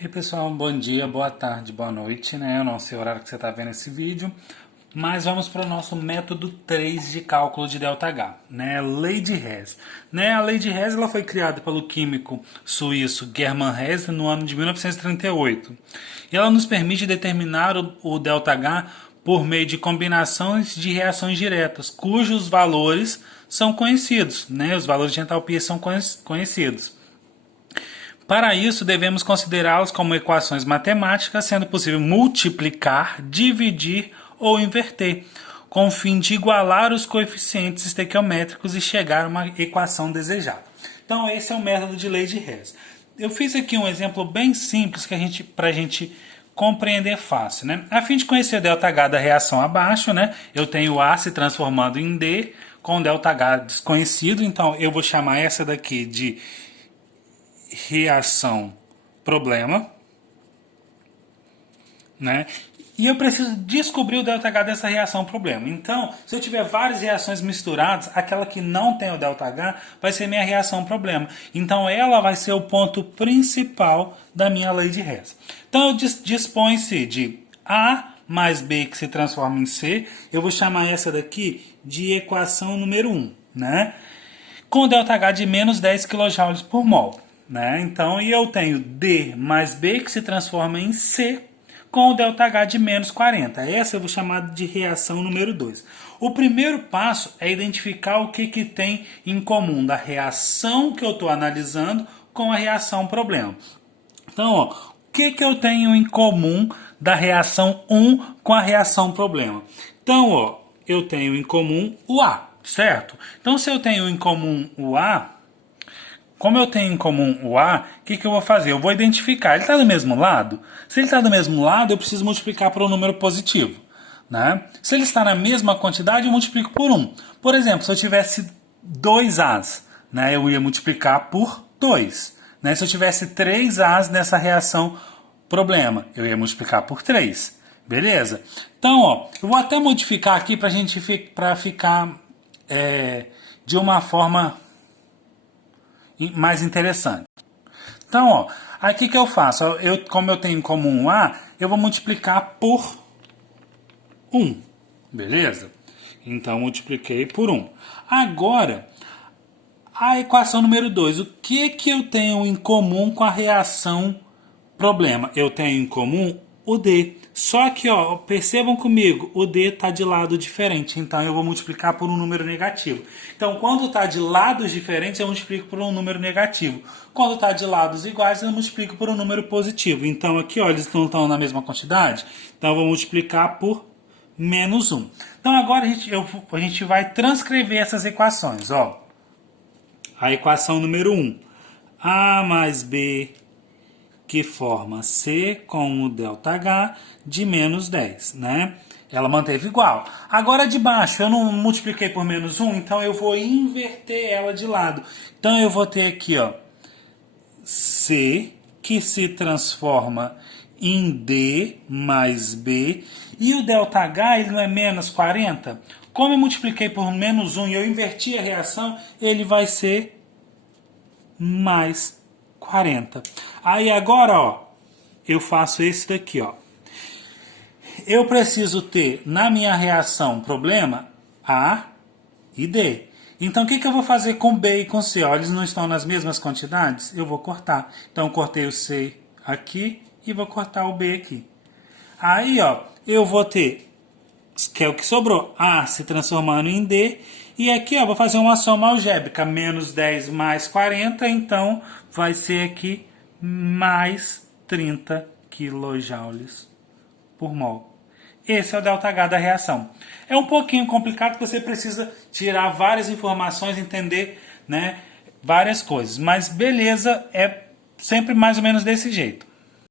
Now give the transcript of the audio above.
E aí pessoal, bom dia, boa tarde, boa noite, né? Eu não sei o horário que você está vendo esse vídeo, mas vamos para o nosso método 3 de cálculo de ΔH, né? Lei de Hess. Né? A lei de Hess ela foi criada pelo químico suíço German Hess no ano de 1938. E ela nos permite determinar o ΔH por meio de combinações de reações diretas, cujos valores são conhecidos, né? Os valores de entalpia são conhecidos. Para isso, devemos considerá-los como equações matemáticas, sendo possível multiplicar, dividir ou inverter, com o fim de igualar os coeficientes estequiométricos e chegar a uma equação desejada. Então, esse é o método de lei de Hess. Eu fiz aqui um exemplo bem simples para a gente compreender fácil, né? A fim de conhecer o ΔH da reação abaixo, né? Eu tenho A se transformando em D com ΔH desconhecido, então eu vou chamar essa daqui de reação problema, né? E eu preciso descobrir o ΔH dessa reação problema. Então, se eu tiver várias reações misturadas, aquela que não tem o ΔH vai ser minha reação problema. Então, ela vai ser o ponto principal da minha lei de Hess. Então, dispõe-se de A mais B que se transforma em C. Eu vou chamar essa daqui de equação número 1, né? Com o ΔH de menos 10 kJ por mol. Né? Então, e eu tenho D mais B que se transforma em C com o ΔH de menos 40. Essa eu vou chamar de reação número 2. O primeiro passo é identificar o que tem em comum da reação que eu estou analisando com a reação problema. Então, ó, o que eu tenho em comum da reação 1 com a reação problema? Então, ó, eu tenho em comum o A, certo? Então, se eu tenho em comum o A, como eu tenho em comum o A, o que eu vou fazer? Eu vou identificar. Ele está do mesmo lado? Se ele está do mesmo lado, eu preciso multiplicar por um número positivo. Né? Se ele está na mesma quantidade, eu multiplico por 1. Por exemplo, se eu tivesse 2 A's, né, eu ia multiplicar por 2. Né? Se eu tivesse 3 A's nessa reação problema, eu ia multiplicar por 3. Beleza? Então, ó, eu vou até modificar aqui para ficar de uma forma mais interessante. Então, ó, aí o que eu faço? Como eu tenho em comum A, eu vou multiplicar por 1. Beleza? Então, multipliquei por 1. Agora, a equação número 2. O que eu tenho em comum com a reação problema? Eu tenho em comum o D. Só que, ó, percebam comigo, o D está de lado diferente, então eu vou multiplicar por um número negativo. Então, quando está de lados diferentes, eu multiplico por um número negativo. Quando está de lados iguais, eu multiplico por um número positivo. Então, aqui, ó, eles não estão na mesma quantidade, então eu vou multiplicar por menos 1. Então, agora a gente vai transcrever essas equações. Ó. A equação número 1, A mais B que forma C com o ΔH de menos 10, né? Ela manteve igual. Agora de baixo, eu não multipliquei por menos 1, então eu vou inverter ela de lado. Então eu vou ter aqui, ó, C que se transforma em D mais B. E o ΔH, ele não é menos 40? Como eu multipliquei por menos 1 e eu inverti a reação, ele vai ser mais 40. Aí agora, ó, eu faço esse daqui, ó. Eu preciso ter na minha reação problema A e D. Então, o que eu vou fazer com B e com C? Ó, eles não estão nas mesmas quantidades? Eu vou cortar. Então, eu cortei o C aqui e vou cortar o B aqui. Aí, ó, eu vou ter, que é o que sobrou, A se transformando em D. E aqui, ó, vou fazer uma soma algébrica. Menos 10 mais 40, então vai ser aqui mais 30 kJ por mol. Esse é o ΔH da reação. É um pouquinho complicado porque você precisa tirar várias informações, entender, né, várias coisas. Mas beleza, é sempre mais ou menos desse jeito.